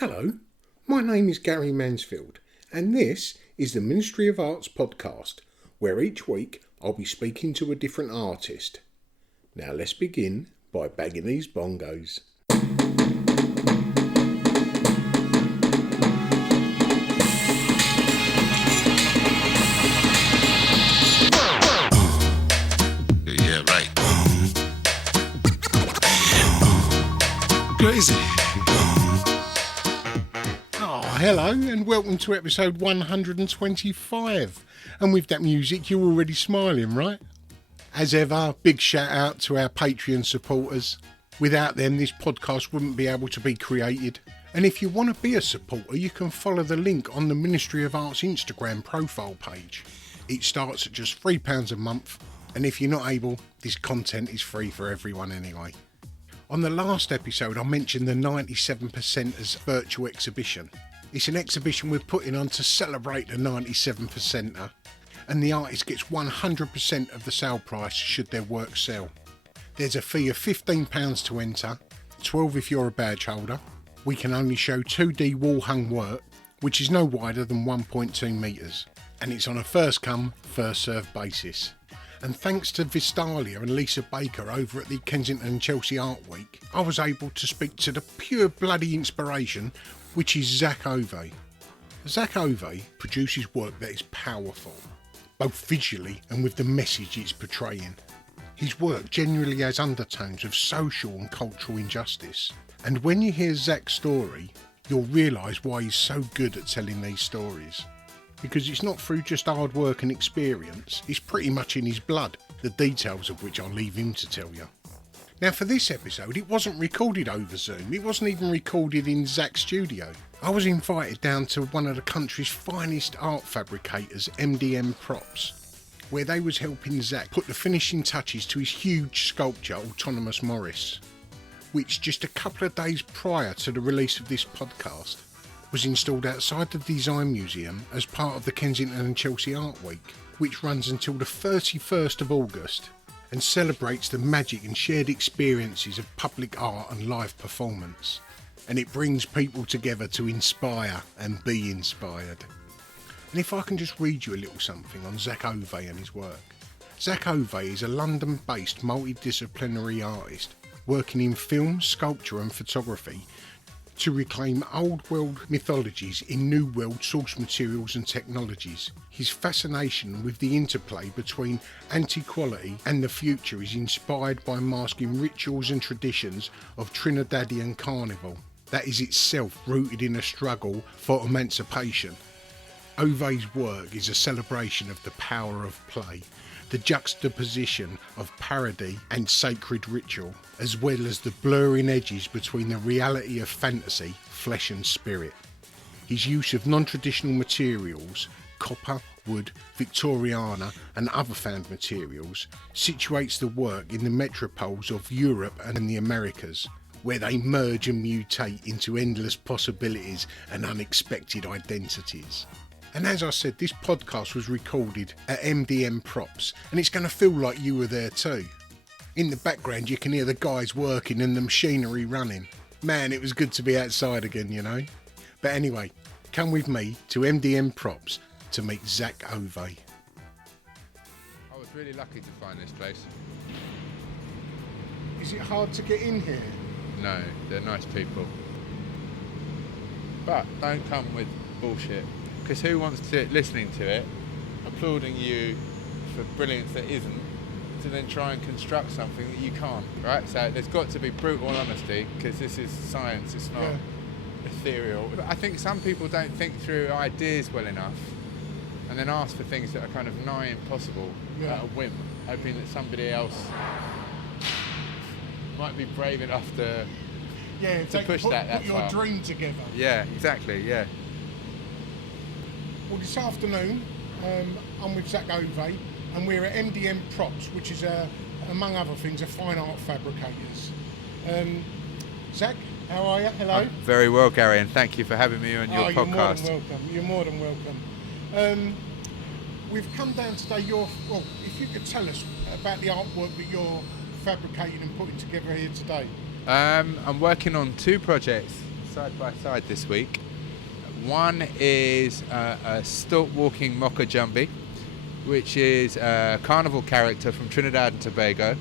Hello, my name is Gary Mansfield, and this is the Ministry of Arts podcast, where each week I'll be speaking to a different artist. Now let's begin by bagging these bongos. Yeah, right. Crazy. Hello and welcome to episode 125. And with that music, you're already smiling, right? As ever, big shout out to our Patreon supporters. Without them, this podcast wouldn't be able to be created. And if you want to be a supporter, you can follow the link on the Ministry of Arts Instagram profile page. It starts at just £3 a month. And if you're not able, this content is free for everyone anyway. On the last episode, I mentioned the 97%ers virtual exhibition. It's an exhibition we're putting on to celebrate the 97%er, and the artist gets 100% of the sale price should their work sell. There's a fee of £15 to enter, 12 if you're a badge holder. We can only show 2D wall-hung work, which is no wider than 1.2 metres, and it's on a first come, first served basis. And thanks to Vistalia and Lisa Baker over at the Kensington and Chelsea Art Week, I was able to speak to the pure bloody inspiration, which is Zach Ove. Zach Ove produces work that is powerful, both visually and with the message it's portraying. His work genuinely has undertones of social and cultural injustice. And when you hear Zach's story, you'll realise why he's so good at telling these stories. Because it's not through just hard work and experience, it's pretty much in his blood, the details of which I'll leave him to tell you. Now for this episode, it wasn't recorded over Zoom, it wasn't even recorded in Zach's studio. I was invited down to one of the country's finest art fabricators, MDM Props, where they was helping Zach put the finishing touches to his huge sculpture, Autonomous Morris, which just a couple of days prior to the release of this podcast, was installed outside the Design Museum as part of the Kensington and Chelsea Art Week, which runs until the 31st of August and celebrates the magic and shared experiences of public art and live performance. And it brings people together to inspire and be inspired. And if I can just read you a little something on Zach Ove and his work. Zach Ove is a London-based multidisciplinary artist working in film, sculpture and photography to reclaim old world mythologies in new world source materials and technologies. His fascination with the interplay between antiquity and the future is inspired by masking rituals and traditions of Trinidadian carnival that is itself rooted in a struggle for emancipation. Ove's work is a celebration of the power of play, the juxtaposition of parody and sacred ritual, as well as the blurring edges between the reality of fantasy, flesh and spirit. His use of non-traditional materials, copper, wood, Victoriana and other found materials, situates the work in the metropoles of Europe and the Americas, where they merge and mutate into endless possibilities and unexpected identities. And as I said, this podcast was recorded at MDM Props, and it's going to feel like you were there too. In the background you can hear the guys working and the machinery running. Man, it was good to be outside again, you know. But anyway, come with me to MDM Props to meet Zach Ove. I was really lucky to find this place. Is it hard to get in here? No, they're nice people. But don't come with bullshit. Because who wants to, listening to it, applauding you for brilliance that isn't, to then try and construct something that you can't, right? So there's got to be brutal honesty, because this is science, it's not ethereal. But I think some people don't think through ideas well enough, and then ask for things that are kind of nigh impossible at a whim, hoping that somebody else might be brave enough to push put that your far. dream together. Yeah, exactly, yeah. Well, this afternoon, I'm with Zach Ove, and we're at MDM Props, which is, among other things, a fine art fabricators. Zach, how are you? Hello. I'm very well, Gary, and thank you for having me on your podcast. You're more than welcome. We've come down today. If you could tell us about the artwork that you're fabricating and putting together here today. I'm working on two projects. So side by side this week. One is a stilt walking mocha jumby, which is a carnival character from Trinidad and Tobago,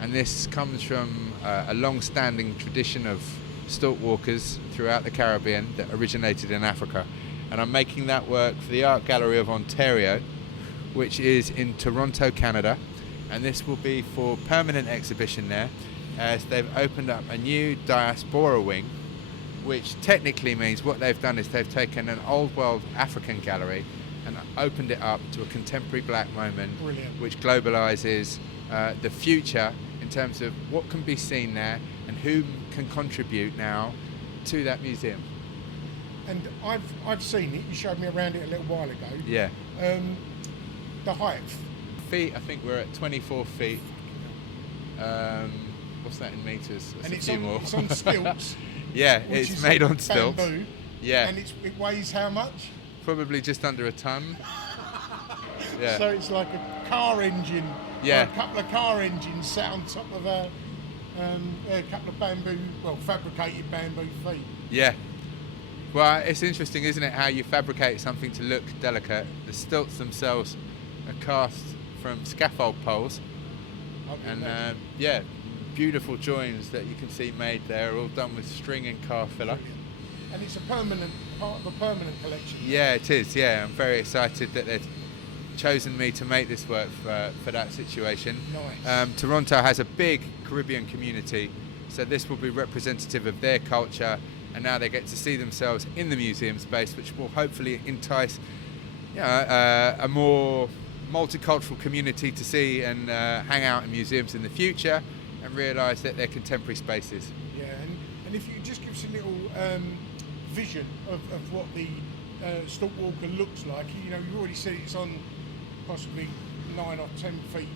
and this comes from a long-standing tradition of stilt walkers throughout the Caribbean that originated in Africa. And I'm making that work for the Art Gallery of Ontario, which is in Toronto, Canada, and this will be for permanent exhibition there, as they've opened up a new diaspora wing, which technically means what they've done is they've taken an old world African gallery and opened it up to a contemporary black moment. Brilliant. Which globalises the future in terms of what can be seen there and who can contribute now to that museum. And I've seen it. You showed me around it a little while ago. Yeah. The height. Feet, I think we're at 24 feet. What's that in meters? That's And a it's few on, more. it's on stilts. Yeah, which it's is made on bamboo, stilts. Yeah, And it weighs how much? probably just under a ton. Yeah. So it's like a car engine. Yeah. Or a couple of car engines sat on top of a couple of bamboo, fabricated bamboo feet. Yeah. Well, it's interesting, isn't it, how you fabricate something to look delicate. The stilts themselves are cast from scaffold poles, and beautiful joins that you can see made there, all done with string and car filler. And it's a permanent part of a permanent collection. Yeah, it is. Yeah, I'm very excited that they've chosen me to make this work for that situation. Nice. Toronto has a big Caribbean community, so this will be representative of their culture, and now they get to see themselves in the museum space, which will hopefully entice a more multicultural community to see and hang out in museums in the future and realise that they're contemporary spaces. Yeah, and if you just give us a little vision of what the stilt walker looks like, you've already said it's on possibly 9 or 10 feet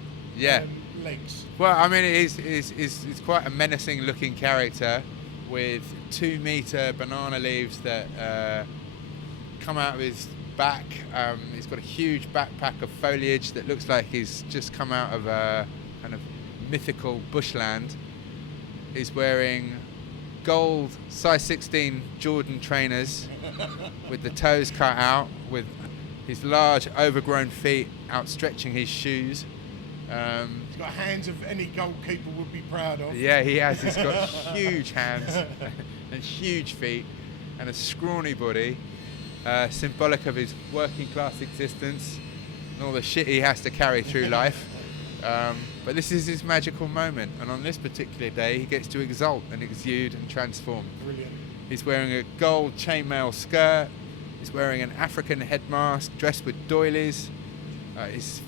legs. Well, I mean, it's quite a menacing looking character with 2 metre banana leaves that come out of his back. He's got a huge backpack of foliage that looks like he's just come out of a kind of mythical bushland. He's wearing gold size 16 Jordan trainers with the toes cut out, with his large overgrown feet outstretching his shoes. He's got hands of any goalkeeper would be proud of. Yeah, he has. He's got huge hands and huge feet and a scrawny body, symbolic of his working class existence and all the shit he has to carry through life. But this is his magical moment, and on this particular day he gets to exult and exude and transform. Brilliant. He's wearing a gold chainmail skirt, he's wearing an African head mask dressed with doilies. His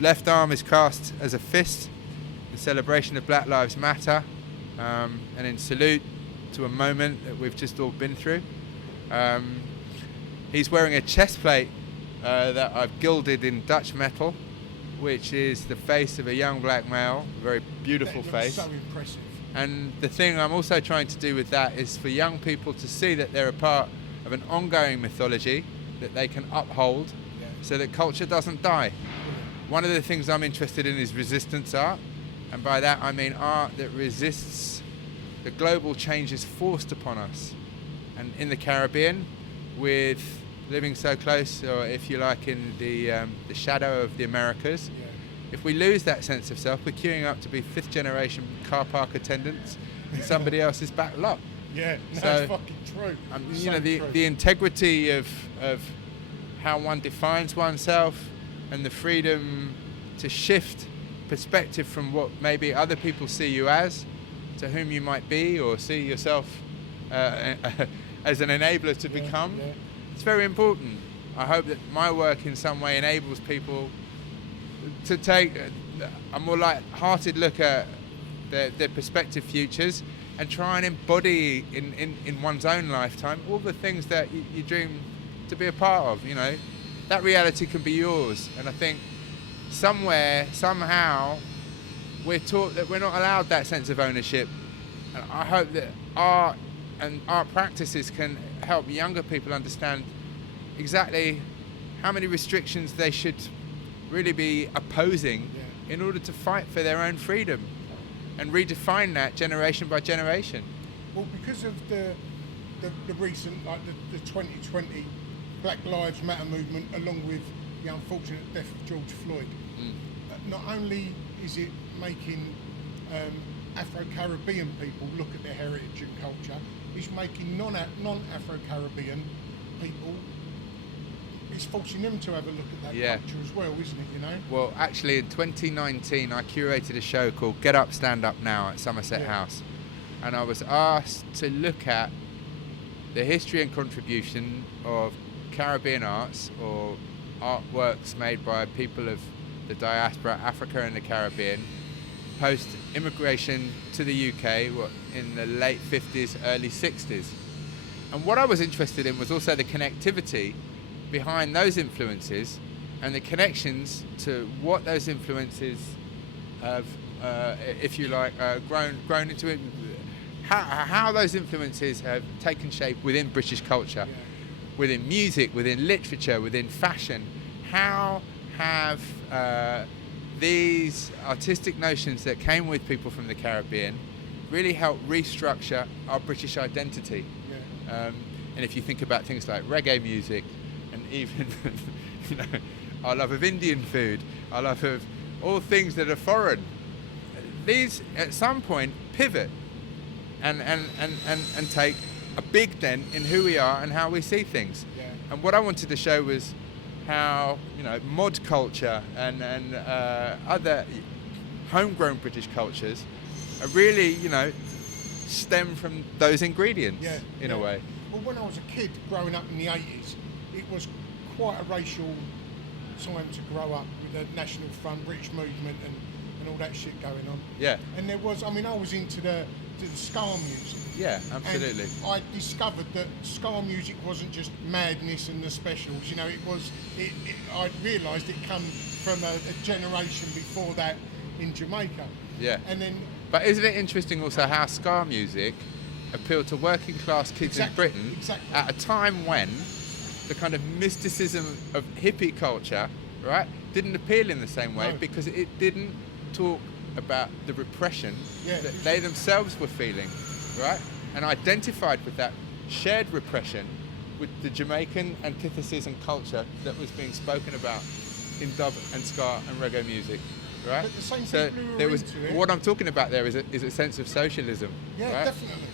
left arm is cast as a fist in celebration of Black Lives Matter, and in salute to a moment that we've just all been through. He's wearing a chest plate that I've gilded in Dutch metal, which is the face of a young black male, a very beautiful face. So impressive. And the thing I'm also trying to do with that is for young people to see that they're a part of an ongoing mythology that they can uphold, so that culture doesn't die. One of the things I'm interested in is resistance art, and by that I mean art that resists the global changes forced upon us. And in the Caribbean, with living so close, or if you like, in the shadow of the Americas, if we lose that sense of self, we're queuing up to be 5th generation car park attendants in somebody else's back lot. Yeah, So, that's fucking true. The integrity of how one defines oneself and the freedom to shift perspective from what maybe other people see you as, to whom you might be, or see yourself as an enabler to become. Yeah. It's very important. I hope that my work in some way enables people to take a more light-hearted look at their prospective futures and try and embody in one's own lifetime all the things that you dream to be a part of. That reality can be yours. And I think somewhere, somehow, we're taught that we're not allowed that sense of ownership. And I hope that art and art practices can help younger people understand exactly how many restrictions they should really be opposing in order to fight for their own freedom and redefine that generation by generation. Well, because of the the recent, like the 2020 Black Lives Matter movement, along with the unfortunate death of George Floyd. Not only is it making Afro-Caribbean people look at their heritage and culture, it's making non-Afro-Caribbean people, it's forcing them to have a look at that culture as well, isn't it, you know? Well, actually, in 2019, I curated a show called Get Up, Stand Up Now at Somerset House. And I was asked to look at the history and contribution of Caribbean arts, or artworks made by people of the diaspora, Africa and the Caribbean, post-immigration to the UK in the late 50s, early 60s. And what I was interested in was also the connectivity behind those influences and the connections to what those influences have, if you like, grown into it, how those influences have taken shape within British culture, within music, within literature, within fashion. How have these artistic notions that came with people from the Caribbean really helped restructure our British identity? And if you think about things like reggae music, and even our love of Indian food, our love of all things that are foreign, these at some point pivot and take a big dent in who we are and how we see things. And what I wanted to show was how mod culture and other homegrown British cultures are really stem from those ingredients in a way. Well, when I was a kid growing up in the 80s, it was quite a racial time to grow up with the National Front, British movement and all that shit going on. And there was, I was into the ska music. Absolutely. And I discovered that ska music wasn't just madness and the specials, I realised it come from a generation before that in Jamaica. And then... But isn't it interesting also how ska music appealed to working class kids in Britain at a time when the kind of mysticism of hippie culture, right, didn't appeal in the same way because it didn't talk about the repression that they themselves were feeling, right, and identified with that shared repression with the Jamaican antithesis and culture that was being spoken about in dub and ska and reggae music. Right? But the same people who were into it... What I'm talking about there is a sense of socialism. Right? Definitely.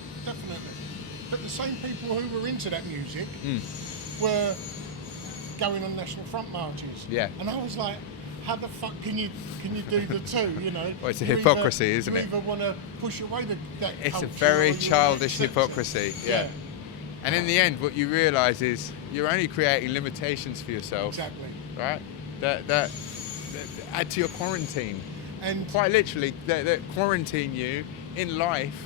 But the same people who were into that music were going on National Front marches. And I was like, how the fuck can you do the two, Well, it's a hypocrisy, isn't it? You either want to push away that It's culture, a very or you childish accept hypocrisy, And in the end, what you realise is you're only creating limitations for yourself. Exactly. Right? That add to your quarantine. And quite literally, that quarantine you in life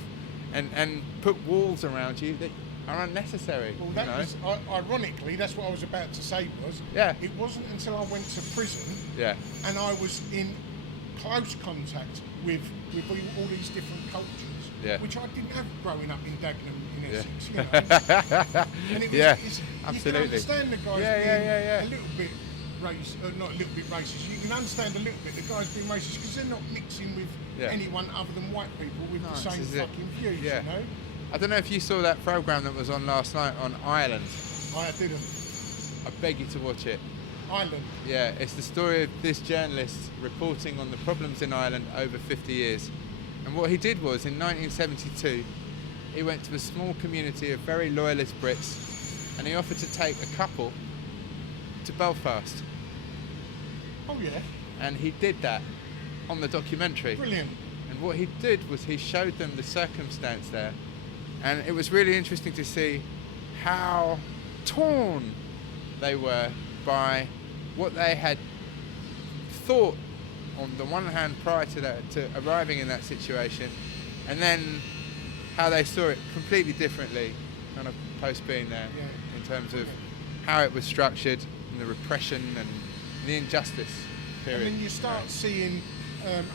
and put walls around you that are unnecessary. Well, that was, ironically, that's what I was about to say was, it wasn't until I went to prison and I was in close contact with all these different cultures, which I didn't have growing up in Dagenham in Essex, And it was, absolutely. You can understand the guys being a little bit racist, not a little bit racist, you can understand a little bit the guys being racist because they're not mixing with anyone other than white people with the same fucking views, I don't know if you saw that programme that was on last night on Ireland. I didn't. I beg you to watch it. Ireland? Yeah, it's the story of this journalist reporting on the problems in Ireland over 50 years. And what he did was, in 1972, he went to a small community of very loyalist Brits and he offered to take a couple to Belfast. Oh yeah. And he did that on the documentary. Brilliant. And what he did was he showed them the circumstance there. And it was really interesting to see how torn they were by what they had thought on the one hand prior to that, to arriving in that situation, and then how they saw it completely differently kind of post being there, in terms of how it was structured and the repression and the injustice period. And then you start seeing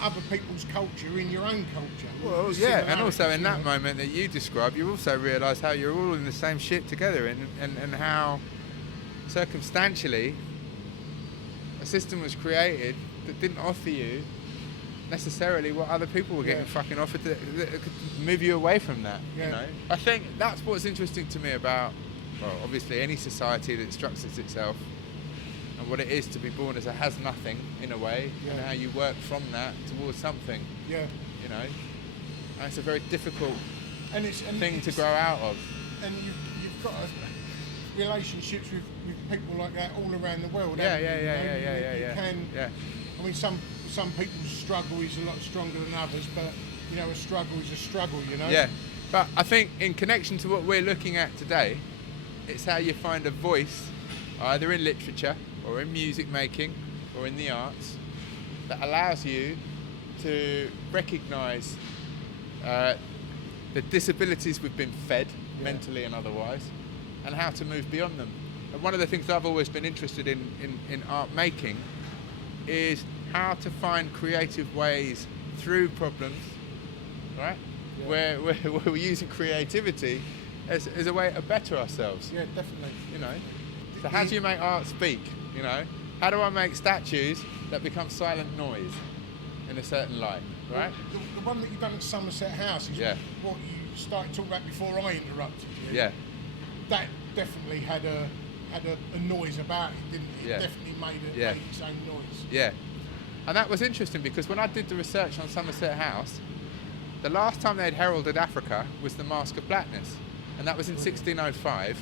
other people's culture in your own culture. Well, and also in that moment that you describe, you also realise how you're all in the same shit together, and how circumstantially a system was created that didn't offer you necessarily what other people were getting fucking offered that could move you away from that. Yeah. You know, I think that's what's interesting to me about, well, obviously any society that structures itself and what it is to be born as a has nothing in a way, and how you work from that towards something. Yeah. You know, and it's a very difficult thing to it's, grow out of. And you've got relationships with people like that all around the world. Yeah. You can. Yeah. I mean, some people's struggle is a lot stronger than others, but you know, a struggle is a struggle. You know. Yeah, but I think in connection to what we're looking at today, it's how you find a voice, either in literature or in music making or in the arts, that allows you to recognise the disabilities we've been fed, mentally and otherwise, and how to move beyond them. And one of the things I've always been interested in art making is how to find creative ways through problems, right? Yeah. Where we're using creativity as a way to better ourselves. Yeah, definitely. You know. So how do you make art speak? You know, how do I make statues that become silent noise in a certain light, right? The one that you've done at Somerset House is what you started talking about before I interrupted you. Yeah. That definitely had a noise about it, didn't it? Yeah. It definitely made its own noise. Yeah. And that was interesting because when I did the research on Somerset House, the last time they'd heralded Africa was the Mask of Blackness. And that was in 1605.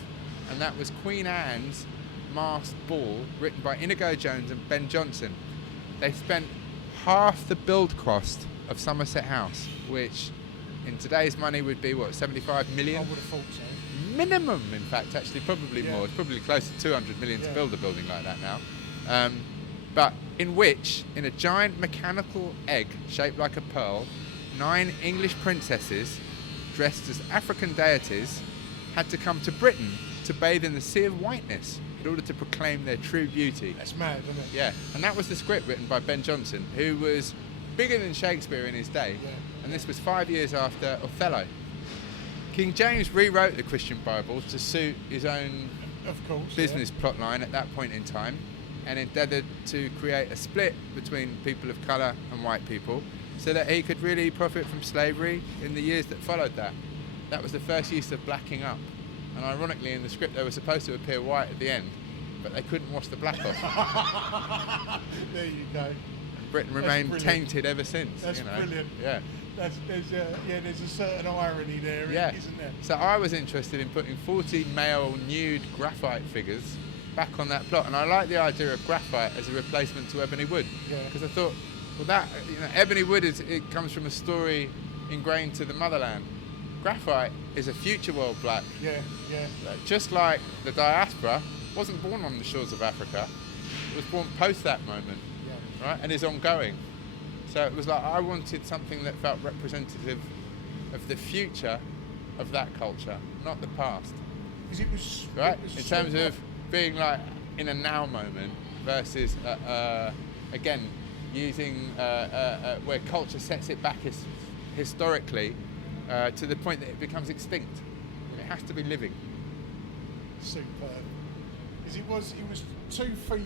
And that was Queen Anne's masked ball, written by Inigo Jones and Ben Jonson. They spent half the build cost of Somerset House, which in today's money would be, what, 75 million? I would have thought so. Minimum, in fact, actually, probably more. It's probably close to 200 million to build a building like that now. But in which, in a giant mechanical egg shaped like a pearl, 9 English princesses, dressed as African deities, had to come to Britain to bathe in the sea of whiteness in order to proclaim their true beauty. That's mad, isn't it? Yeah, and that was the script written by Ben Jonson, who was bigger than Shakespeare in his day, and this was 5 years after Othello. King James rewrote the Christian Bible to suit his own business plotline at that point in time, and endeavoured to create a split between people of colour and white people so that he could really profit from slavery in the years that followed that. That was the first use of blacking up. And ironically, in the script, they were supposed to appear white at the end, but they couldn't wash the black off. There you go. Britain remained tainted ever since. That's brilliant. Yeah. There's a certain irony there, isn't there? So I was interested in putting 40 male nude graphite figures back on that plot, and I like the idea of graphite as a replacement to ebony wood, because I thought, well, that ebony wood it comes from a story ingrained to the motherland. Graphite is a future world black. Yeah. Just like the diaspora wasn't born on the shores of Africa, it was born post that moment, right, and is ongoing. So it was like I wanted something that felt representative of the future of that culture, not the past. Because it was right in terms of being like in a now moment versus again using where culture sets it back historically to the point that it becomes extinct. It has to be living. Superb. Because it was 2 feet.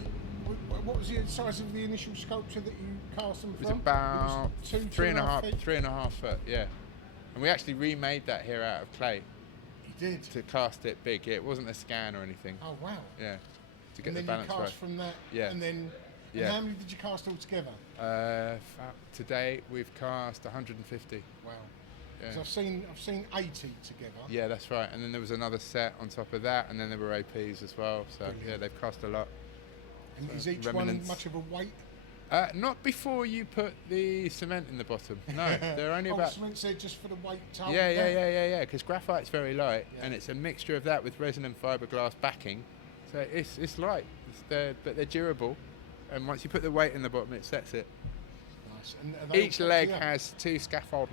What was the size of the initial sculpture that you cast them from? It was about it was 3.5 foot, yeah. And we actually remade that here out of clay. You did? To cast it big. Yeah, it wasn't a scan or anything. Oh, wow. Yeah. To get and the then balance you cast right. from that, yeah. And then and how many did you cast all together? Today we've cast 150. Wow. Yeah. So I've seen 80 together. Yeah, that's right. And then there was another set on top of that, and then there were APs as well. So brilliant. Yeah, they've cast a lot. And is each one much of a weight? Not before you put the cement in the bottom. No, they're only about. Cement's there just for the weight. Yeah. Because graphite's very light, and it's a mixture of that with resin and fiberglass backing, so it's light. But they're durable, and once you put the weight in the bottom, it sets it. Nice. And each leg has 2 scaffold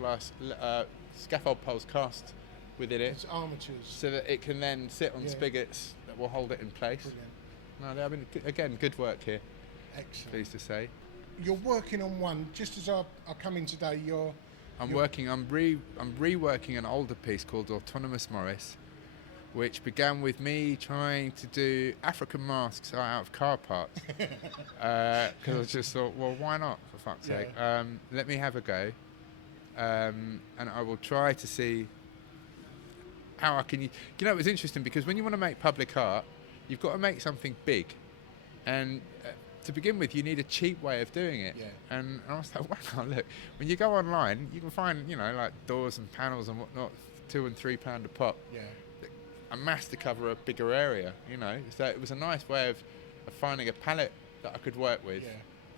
poles cast within it. It's armatures, so that it can then sit on spigots that will hold it in place. Brilliant. No, I mean, again, good work here. Excellent. Pleased to say. You're working on one just as I come in today. I'm reworking an older piece called Autonomous Morris, which began with me trying to do African masks out of car parts. Because I just thought, well, why not, for fuck's sake? Let me have a go. And I will try to see how I can... You know, it was interesting because when you want to make public art, you've got to make something big. And to begin with, you need a cheap way of doing it. Yeah. And I was like, wow, look, when you go online, you can find, you know, like doors and panels and whatnot, £2 and £3 a pop. Yeah. Amassed to cover a bigger area, you know. So it was a nice way of finding a palette that I could work with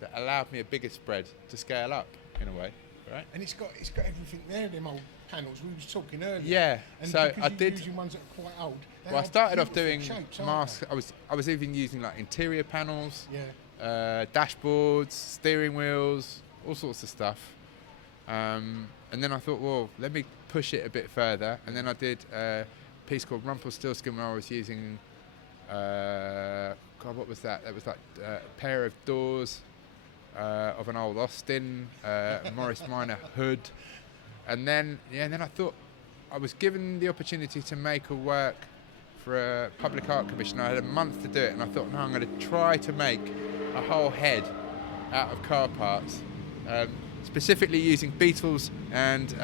that allowed me a bigger spread to scale up in a way, right? And it's got everything there, them old panels we was talking earlier. Yeah. And so because I you're did. using ones that are quite old. Well, I started off beautiful doing shapes, aren't masks. I was even using like interior panels, they? dashboards, steering wheels, all sorts of stuff. And then I thought, well, let me push it a bit further. And then I did a piece called Rumpelstiltskin where I was using, God, what was that? That was like a pair of doors of an old Austin, Morris Minor hood. And then I thought I was given the opportunity to make a work for a public art commission. I had a month to do it, and I thought, no, I'm going to try to make a whole head out of car parts, specifically using Beetles and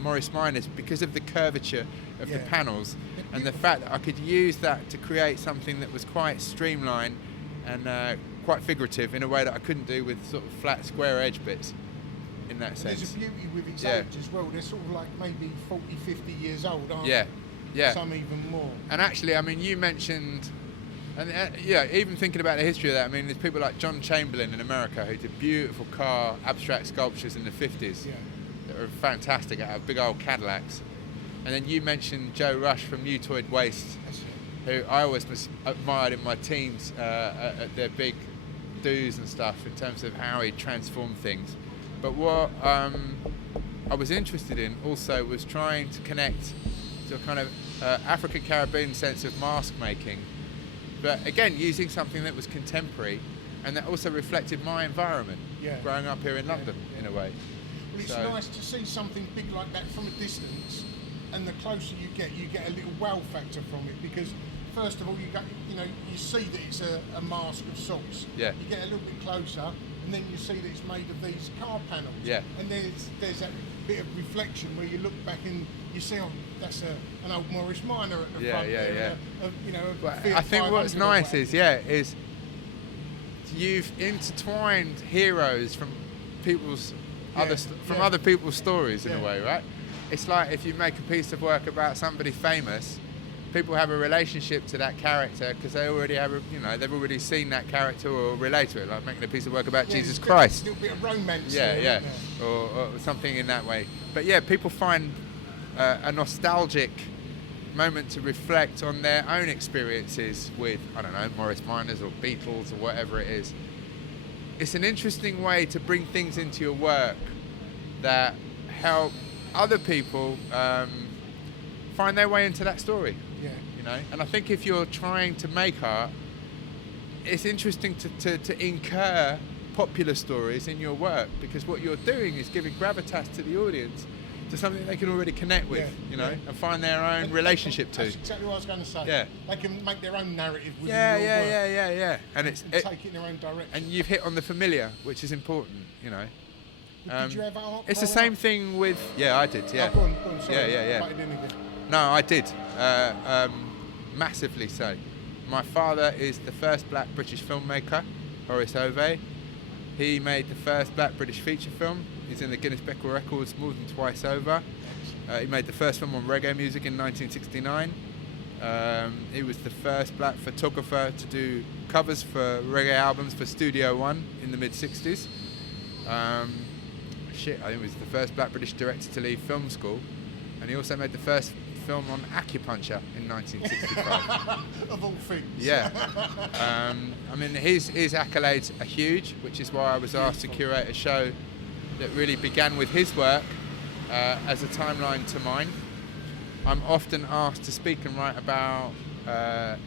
Morris Minors because of the curvature of the panels and the fact that I could use that to create something that was quite streamlined and quite figurative in a way that I couldn't do with sort of flat square edge bits in that sense. There's a beauty with its age as well. They're sort of like maybe 40, 50 years old, aren't they? Yeah. Some even more. And actually, I mean, you mentioned, and even thinking about the history of that, I mean, there's people like John Chamberlain in America who did beautiful car abstract sculptures in the 50s that are fantastic out of big old Cadillacs. And then you mentioned Joe Rush from Mutoid Waste, who I always admired in my teens at their big do's and stuff in terms of how he transformed things. But what I was interested in also was trying to connect to a kind of African Caribbean sense of mask making, but again using something that was contemporary and that also reflected my environment growing up here in London in a way. Well, it's nice to see something big like that from a distance, and the closer you get a little wow factor from it, because first of all you see that it's a mask of sorts. Yeah. You get a little bit closer, and then you see that it's made of these car panels. Yeah. And then there's that bit of reflection where you look back and you see, oh, that's an old Morris Minor at the front there. I think what's nice is you've intertwined heroes from people's other people's stories in a way, right? It's like if you make a piece of work about somebody famous, people have a relationship to that character because they already have, they've already seen that character or relate to it, like making a piece of work about Jesus Christ. A little bit of romance. Or something in that way. But people find a nostalgic moment to reflect on their own experiences with, I don't know, Morris Minors or Beatles or whatever it is. It's an interesting way to bring things into your work that help other people find their way into that story. And I think if you're trying to make art, it's interesting to incur popular stories in your work, because what you're doing is giving gravitas to the audience to something they can already connect with, and find their own relationship to. That's exactly what I was going to say. Yeah. They can make their own narrative within your work. Yeah. And take it in their own direction. And you've hit on the familiar, which is important, Did you ever art? It's the same thing with... Yeah, I did, yeah. Oh, go on, sorry. Yeah. No, I did. Massively so. My father is the first black British filmmaker, Horace Ove. He made the first black British feature film. He's in the Guinness Book of Records more than twice over. He made the first film on reggae music in 1969. He was the first black photographer to do covers for reggae albums for Studio One in the mid-60s. I think he was the first black British director to leave film school. And he also made the first film on acupuncture in 1965. Of all things. Yeah. I mean, his accolades are huge, which is why I was asked to curate a show that really began with his work as a timeline to mine. I'm often asked to speak and write about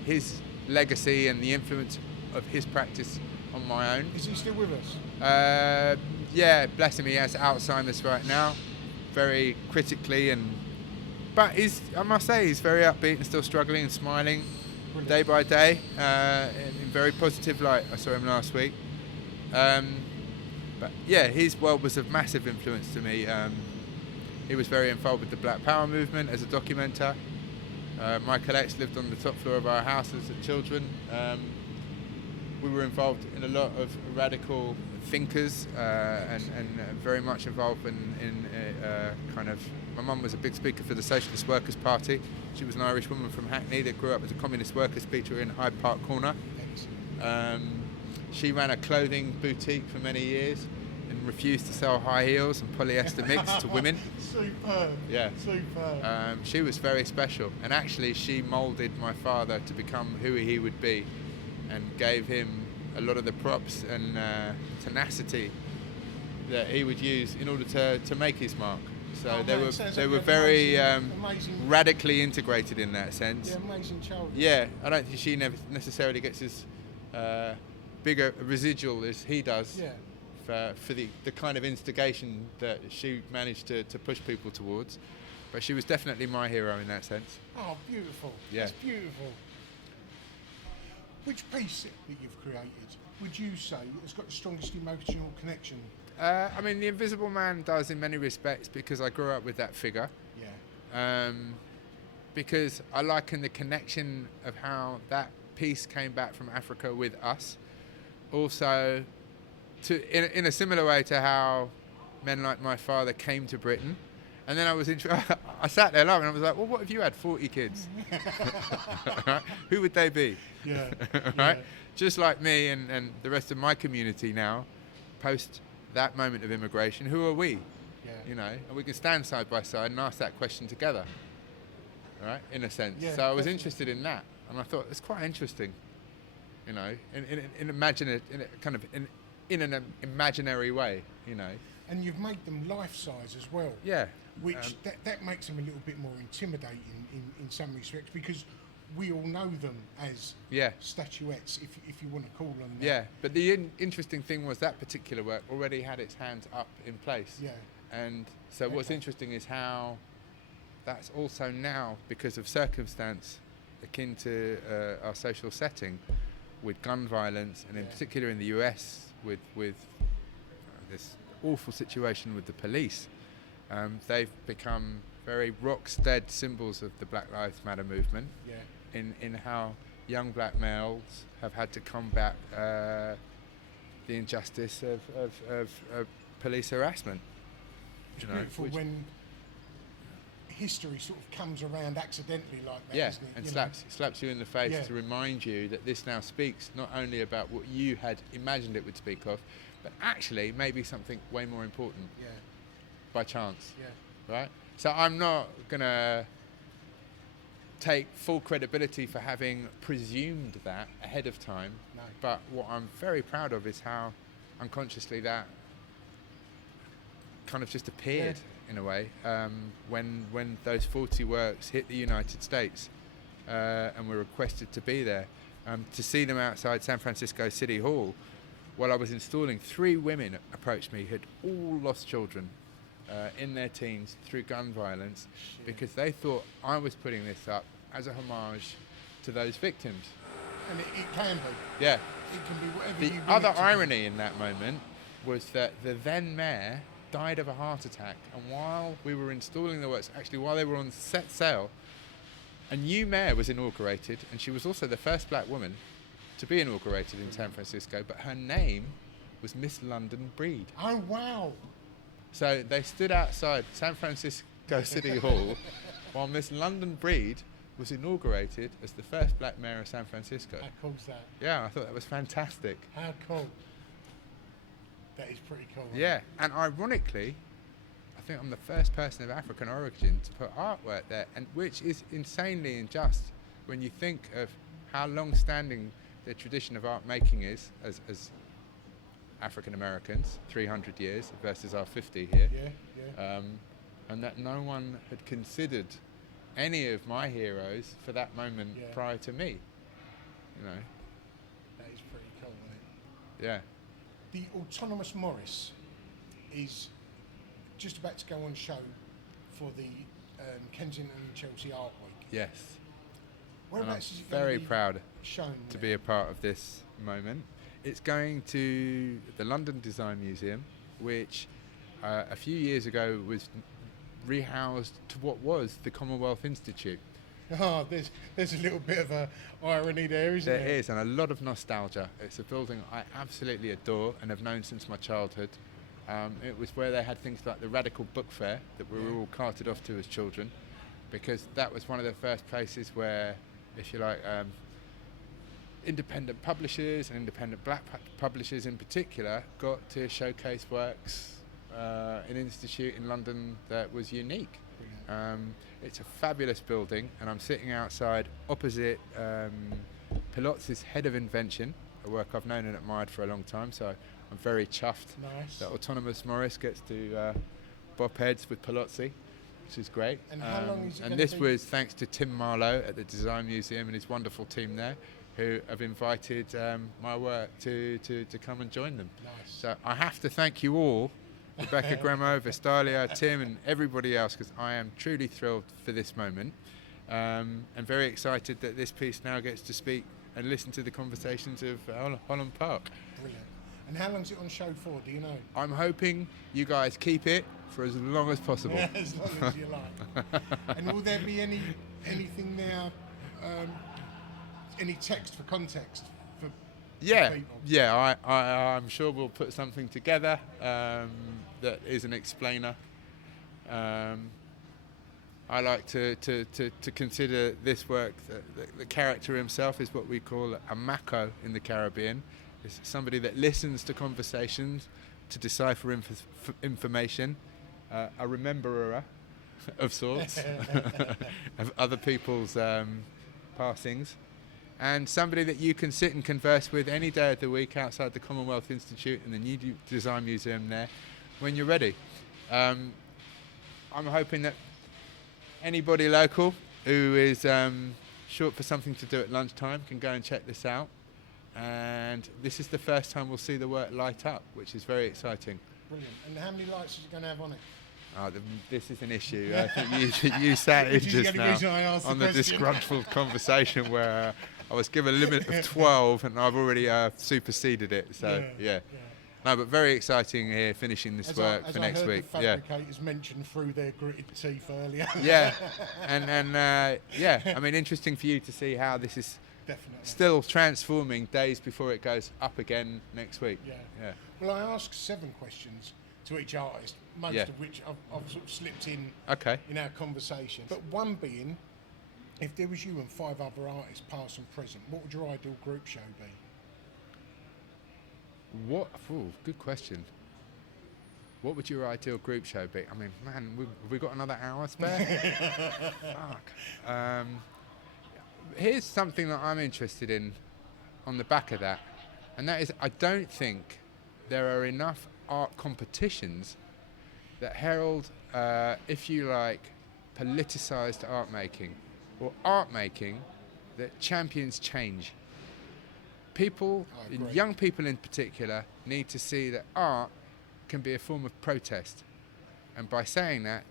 his legacy and the influence of his practice on my own. Is he still with us? Yeah, bless him, he has Alzheimer's right now, very critically and But I must say, he's very upbeat and still struggling and smiling day by day in very positive light. I saw him last week. But yeah, his world was of massive influence to me. He was very involved with the Black Power movement as a documenter. Michael X lived on the top floor of our house as children. We were involved in a lot of radical thinkers and very much involved in kind of... My mum was a big speaker for the Socialist Workers' Party. She was an Irish woman from Hackney that grew up as a communist worker speaker in Hyde Park Corner. She ran a clothing boutique for many years and refused to sell high heels and polyester mix to women. Superb. Yeah. Superb. She was very special, and actually she moulded my father to become who he would be, and gave him a lot of the props and tenacity that he would use in order to make his mark. So they were very amazing, radically integrated in that sense. Yeah, amazing child. Yeah, I don't think she necessarily gets as bigger a residual as he does. Yeah. For the kind of instigation that she managed to push people towards. But she was definitely my hero in that sense. Oh, beautiful. Yeah. That's beautiful. Which piece that you've created would you say has got the strongest emotional connection? I mean, The Invisible Man does in many respects, because I grew up with that figure. Yeah. Because I liken the connection of how that piece came back from Africa with us. Also, in a similar way to how men like my father came to Britain. And then I sat there laughing and I was like, well, what if you had 40 kids? Right? Who would they be? Yeah. Right? Yeah. Just like me and the rest of my community now, post that moment of immigration, who are we? Yeah. You know, and we can stand side by side and ask that question together. Right? In a sense. Yeah, So I was definitely. interested in that. And I thought, it's quite interesting. You know, in an imaginary way, you know. And you've made them life-size as well. Yeah. Which that makes them a little bit more intimidating in some respects, because we all know them as statuettes, if you want to call them that. Yeah, but the interesting thing was that particular work already had its hands up in place. Yeah. And so what's interesting is how that's also now, because of circumstance akin to our social setting, with gun violence, and in particular in the US with this awful situation with the police, they've become very rock-steady symbols of the Black Lives Matter movement. Yeah. In how young black males have had to combat the injustice of police harassment. It's beautiful when history sort of comes around accidentally like that, yeah, isn't it? and You slaps you in the face Yeah. to remind you that this now speaks not only about what you had imagined it would speak of, but actually maybe something way more important know? by chance. Yeah. Right? So I'm not going to take full credibility for having presumed that ahead of time, No. but what I'm very proud of is how unconsciously that kind of just appeared in a way when those 40 works hit the United States and were requested to be there. To see them outside San Francisco City Hall while I was installing, 3 women approached me, had all lost children in their teens through gun violence, because they thought I was putting this up as a homage to those victims. And it can be. Yeah. It can be whatever The you want other it to be. irony in that moment was that the then mayor died of a heart attack, and while we were installing the works, actually while they were on set sale, a new mayor was inaugurated, and she was also the first black woman to be inaugurated in San Francisco, but her name was Miss London Breed. Oh, wow. So they stood outside San Francisco City Hall while Miss London Breed was inaugurated as the first black mayor of San Francisco. How cool's that? Yeah, I thought that was fantastic. How cool. That is pretty cool. isn't Yeah, it? and ironically, I think I'm the first person of African origin to put artwork there, and which is insanely unjust when you think of how long-standing the tradition of art making is as African Americans, 300 years versus our 50 here. Yeah. And that no one had considered any of my heroes for that moment prior to me. You know. That is pretty cool, isn't it? Yeah. The Autonomous Morris is just about to go on show for the Kensington and Chelsea Art Week. Yes. And I'm Whereabouts is it going very to be proud shown to there? be a part of this moment. It's going to the London Design Museum, which a few years ago was rehoused to what was the Commonwealth Institute. Oh, there's a little bit of a irony there, isn't there? There is, and a lot of nostalgia. It's a building I absolutely adore and have known since my childhood. It was where they had things like the Radical Book Fair that we were all carted off to as children, because that was one of the first places where, if you like, independent publishers and independent black publishers in particular got to showcase works in an institute in London that was unique. It's a fabulous building, and I'm sitting outside opposite Pilotz's Head of Invention, a work I've known and admired for a long time, so I'm very chuffed that Autonomous Morris gets to bop heads with Pilotzi, which is great. And how long is it And gonna this be? was thanks to Tim Marlowe at the Design Museum and his wonderful team there, who have invited my work to come and join them. Nice. So I have to thank you all, Rebecca Gremo, Vestalia, Tim and everybody else, because I am truly thrilled for this moment, and very excited that this piece now gets to speak and listen to the conversations of Holland Park. Brilliant. And how long is it on show for, do you know? I'm hoping you guys keep it for as long as possible. As long as you like. And will there be anything now, any text for context for people? I'm sure we'll put something together that is an explainer. I like to consider this work, the character himself is what we call a mako in the Caribbean. It's somebody that listens to conversations to decipher information, a rememberer of sorts of other people's passings, and somebody that you can sit and converse with any day of the week outside the Commonwealth Institute and the new Design Museum there when you're ready. I'm hoping that anybody local who is short for something to do at lunchtime can go and check this out. And this is the first time we'll see the work light up, which is very exciting. Brilliant. And how many lights is it going to have on it? This is an issue. I think you sat in Which is the just only now reason I asked on the the question. disgruntled conversation where I was given a limit of 12 and I've already superseded it. So, yeah. No, but very exciting here, finishing this work for next week. The fabricators mentioned through their gritted teeth earlier. Yeah, and I mean, interesting for you to see how this is Definitely. still transforming days before it goes up again next week. Yeah. Well, I asked 7 questions to each artist, most of which I've sort of slipped in our conversation. But one being, if there was you and 5 other artists, past and present, what would your ideal group show be? Good question. What would your ideal group show be? I mean, man, have we got another hour spare? Fuck. Here's something that I'm interested in on the back of that, and that is I don't think there are enough art competitions that herald, if you like, politicised art making, or art making that champions change. People, young people in particular, need to see that art can be a form of protest. And by saying that,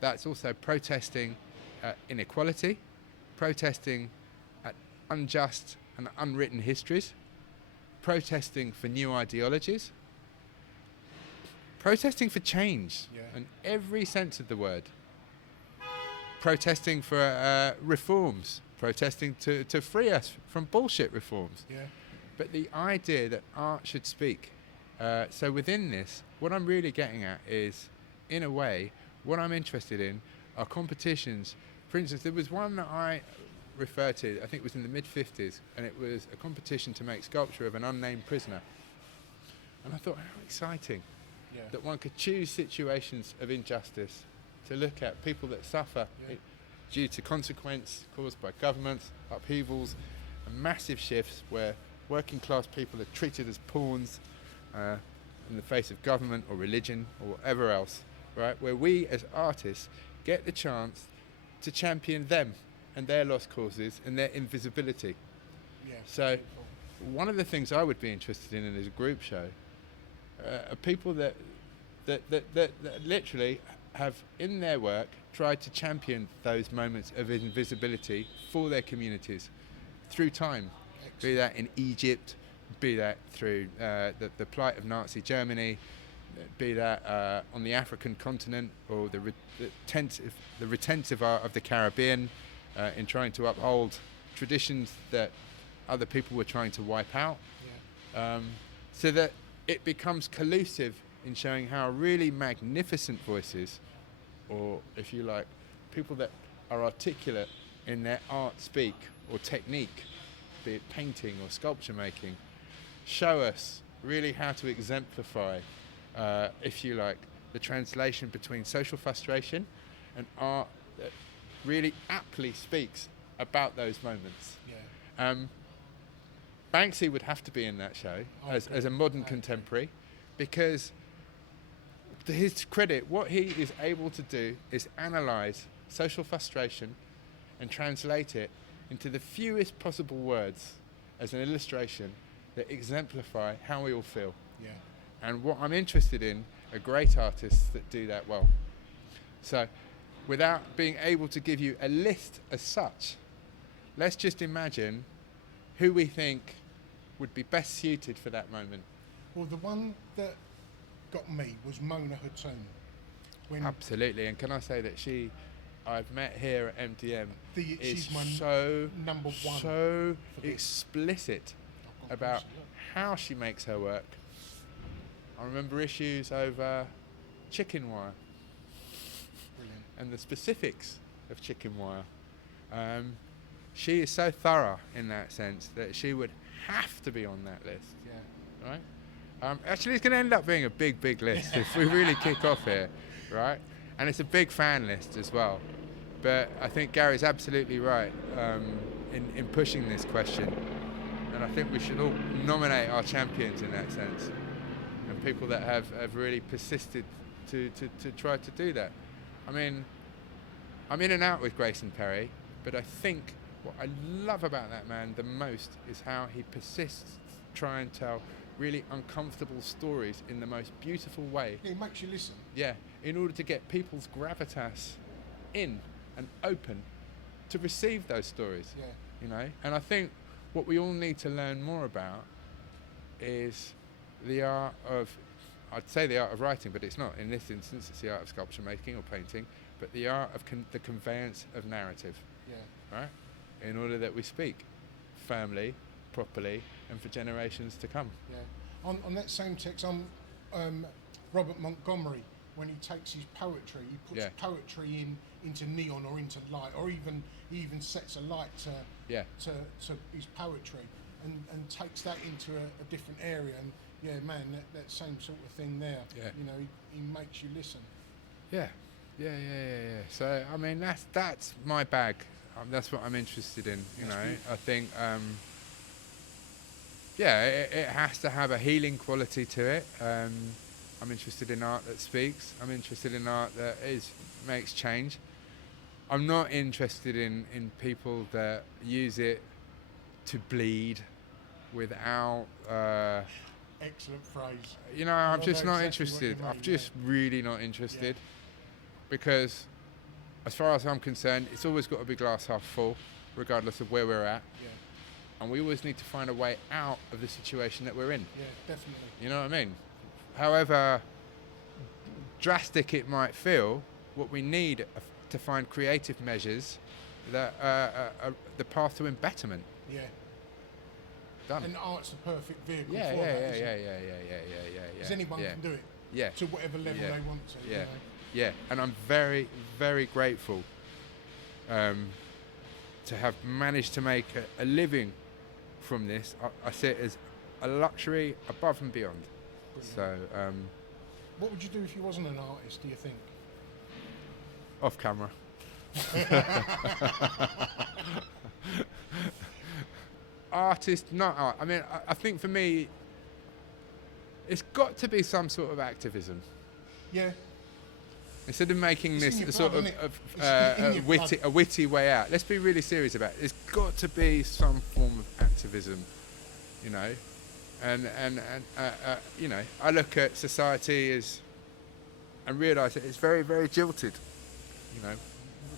that's also protesting inequality, protesting at unjust and unwritten histories, protesting for new ideologies, protesting for change in every sense of the word, protesting for reforms, protesting to free us from bullshit reforms. But the idea that art should speak. So within this, what I'm really getting at is, in a way, what I'm interested in are competitions. For instance, there was one that I referred to, I think it was in the mid-50s, and it was a competition to make sculpture of an unnamed prisoner. And I thought, how exciting that one could choose situations of injustice to look at people that suffer due to consequence caused by governments, upheavals, and massive shifts where working class people are treated as pawns in the face of government or religion or whatever else, right? Where we as artists get the chance to champion them and their lost causes and their invisibility. So one of the things I would be interested in as a group show are people that literally have in their work tried to champion those moments of invisibility for their communities through time. Excellent. Be that in Egypt, be that through the plight of Nazi Germany, be that on the African continent, or the retentive art of the Caribbean, in trying to uphold traditions that other people were trying to wipe out, so that it becomes collusive in showing how really magnificent voices, or if you like, people that are articulate in their art speak or technique, be it painting or sculpture making, show us really how to exemplify, if you like, the translation between social frustration and art that really aptly speaks about those moments. Banksy would have to be in that show as a modern contemporary, because to his credit, what he is able to do is analyse social frustration and translate it into the fewest possible words as an illustration that exemplify how we all feel. And what I'm interested in are great artists that do that well. So, without being able to give you a list as such, let's just imagine who we think would be best suited for that moment. Well, the one that got me was Mona Hatoum. Absolutely, and can I say that I've met here at MDM, she's my number one. So explicit about how she makes her work. I remember issues over chicken wire. Brilliant. And the specifics of chicken wire. She is so thorough in that sense that she would have to be on that list. Right? Actually, it's going to end up being a big, big list if we really kick off here, right? And it's a big fan list as well. But I think Gary's absolutely right in pushing this question. And I think we should all nominate our champions in that sense, and people that have really persisted to try to do that. I mean, I'm in and out with Grayson Perry, but I think what I love about that man the most is how he persists to try and tell really uncomfortable stories in the most beautiful way. Yeah, it makes you listen. Yeah, in order to get people's gravitas in and open to receive those stories. Yeah. You know, and I think what we all need to learn more about is the art of, I'd say the art of writing, but it's not. In this instance, it's the art of sculpture making or painting, but the art of the conveyance of narrative. Right? In order that we speak firmly, properly, and for generations to come. On that same text, Robert Montgomery, when he takes his poetry, he puts poetry into neon or into light, or he even sets a light to his poetry, and takes that into a different area. And that same sort of thing there. You know, he makes you listen. Yeah. So I mean, that's my bag. That's what I'm interested in. You know, beautiful. I think. It has to have a healing quality to it. I'm interested in art that speaks. I'm interested in art that makes change. I'm not interested in people that use it to bleed without... Excellent phrase. You know, I'm just not interested. I'm just really not interested. Because as far as I'm concerned, it's always got to be glass half full, regardless of where we're at. And we always need to find a way out of the situation that we're in. Yeah, definitely. You know what I mean? However drastic it might feel, what we need to find creative measures that are the path to embetterment. Yeah. Done. And art's the perfect vehicle for that. Yeah. Because anyone can do it. Yeah. To whatever level they want to. Yeah. You know? Yeah. And I'm very, very grateful to have managed to make a living from this. I see it as a luxury above and beyond. Brilliant. So, what would you do if you wasn't an artist, do you think? Off camera. Artist, not art. I mean, I think for me, it's got to be some sort of activism. Yeah. Instead of making this sort of a witty way out, let's be really serious about it. There's got to be some form of activism, you know, and you know, I look at society as and realise that it's very, very jilted. You know,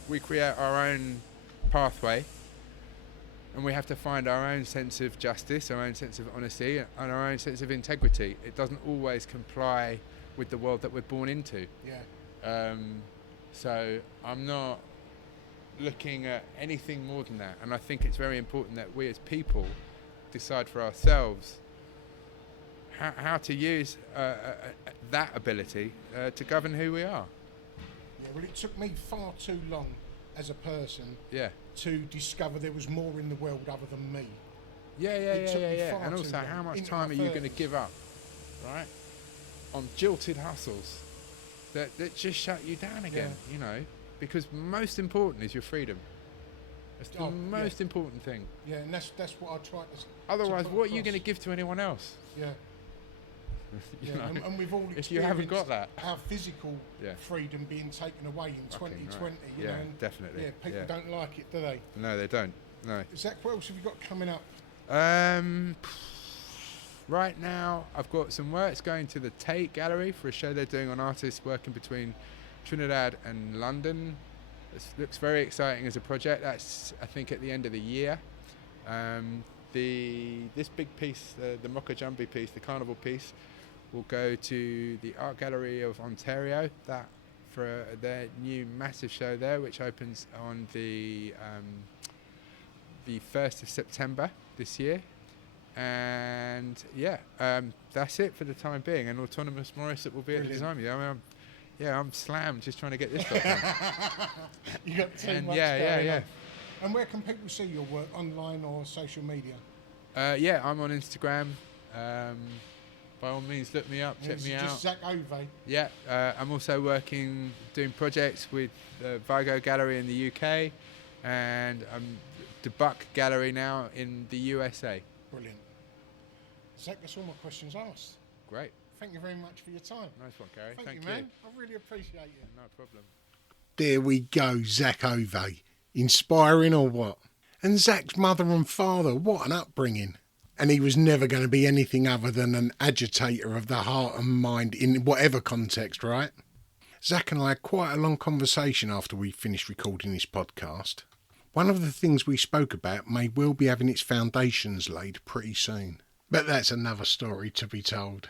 we create our own pathway, and we have to find our own sense of justice, our own sense of honesty, and our own sense of integrity. It doesn't always comply with the world that we're born into. Yeah. So I'm not looking at anything more than that, and I think it's very important that we as people decide for ourselves how to use that ability to govern who we are. Yeah, well, it took me far too long as a person Yeah. to discover there was more in the world other than me. Yeah. And also, how much time are you going to give up, right, on jilted hustles that just shut you down again, you know? Because most important is your freedom. It's the most important thing. Yeah, and that's what I try to. Otherwise, what are you going to give to anyone else? Yeah. You Yeah, know, and we've all if you haven't got that, our physical freeding being taken away in 2020. Right. You know, and definitely. Yeah, people don't like it, do they? No, they don't. No. Zach, what else have you got coming up? Right now, I've got some works going to the Tate Gallery for a show they're doing on artists working between Trinidad and London. This looks very exciting as a project. That's, I think, at the end of the year. This big piece, the Mokajumbi piece, the Carnival piece, will go to the Art Gallery of Ontario. That for their new massive show there, which opens on the 1st of September this year. And that's it for the time being. And Autonomous Morris that will be at the design museum. I mean, I'm slammed just trying to get this stuff done. You got too much going on. And where can people see your work, online or social media? I'm on Instagram. By all means, look me up, check me out. Just Zach Ove. Yeah, I'm also doing projects with the Vigo Gallery in the UK, and the Buck Gallery now in the USA. Brilliant. Zach, that's all my questions asked. Great. Thank you very much for your time. Nice one, Gary. Thank you, man. I really appreciate it. No problem. There we go, Zach Ove. Inspiring or what? And Zach's mother and father, what an upbringing. And he was never going to be anything other than an agitator of the heart and mind in whatever context, right? Zach and I had quite a long conversation after we finished recording this podcast. One of the things we spoke about may well be having its foundations laid pretty soon. But that's another story to be told.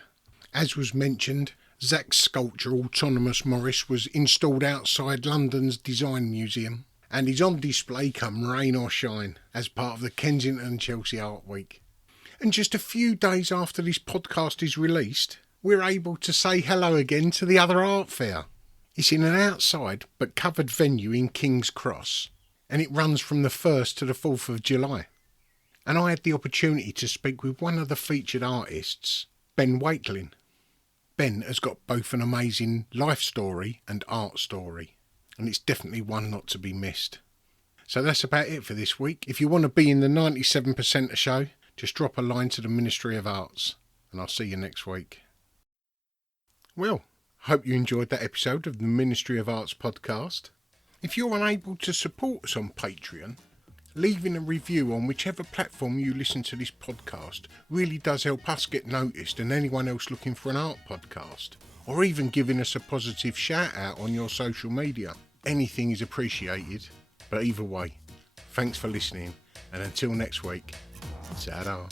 As was mentioned, Zach's sculpture Autonomous Morris was installed outside London's Design Museum and is on display come rain or shine as part of the Kensington and Chelsea Art Week. And just a few days after this podcast is released, we're able to say hello again to the other art fair. It's in an outside but covered venue in King's Cross, and it runs from the 1st to the 4th of July. And I had the opportunity to speak with one of the featured artists, Ben Wakeling. Ben has got both an amazing life story and art story, and it's definitely one not to be missed. So that's about it for this week. If you want to be in the 97% show, just drop a line to the Ministry of Arts, and I'll see you next week. Well, hope you enjoyed that episode of the Ministry of Arts podcast. If you're unable to support us on Patreon, leaving a review on whichever platform you listen to this podcast really does help us get noticed and anyone else looking for an art podcast, or even giving us a positive shout out on your social media. Anything is appreciated, but either way, thanks for listening, and until next week, ta-da.